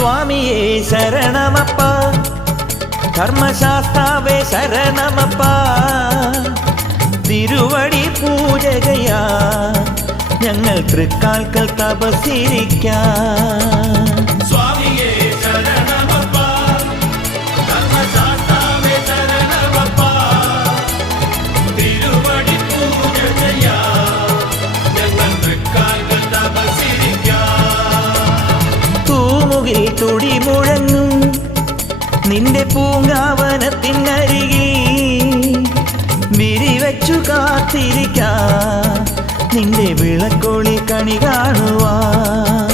സ്വാമിയേ ശരണമപ്പ, ധർമ്മശാസ്താവേ ശരണമപ്പ, തിരുവടി പൂജകയാ ഞങ്ങൾ തൃക്കാൽക്കൽ തപസ്സിരിക്കാം. സ്വാമിയേ ശരണമപ്പ, ധർമ്മശാസ്താവേ ശരണമപ്പ, തിരുവടി പൂജകയാ ഞങ്ങൾ തൃക്കാൽക്കൽ തപസ്സിരിക്കാം. തൂമുകിൽ തുടി മുഴങ്ങും നിന്റെ പൂങ്കാവനത്തിനരികിൽ വിരിവച്ചു കാത്തിരിക്കാം നിന്റെ വിളക്കൊളി കണി കാണുവാൻ.